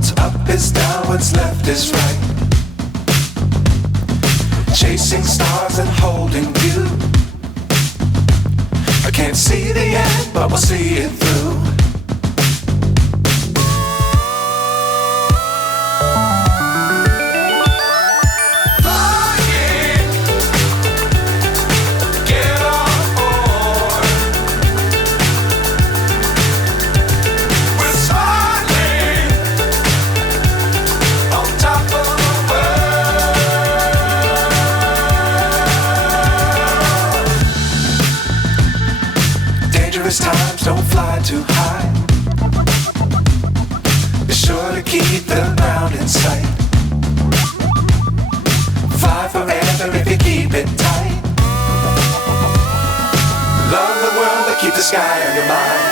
What's up is down, what's left is right. Chasing stars and holding you. I can't see the end, but we'll see it through. Times don't fly too high. Be sure to keep the ground in sight. Fly forever if you keep it tight. Love the world but keep the sky on your mind.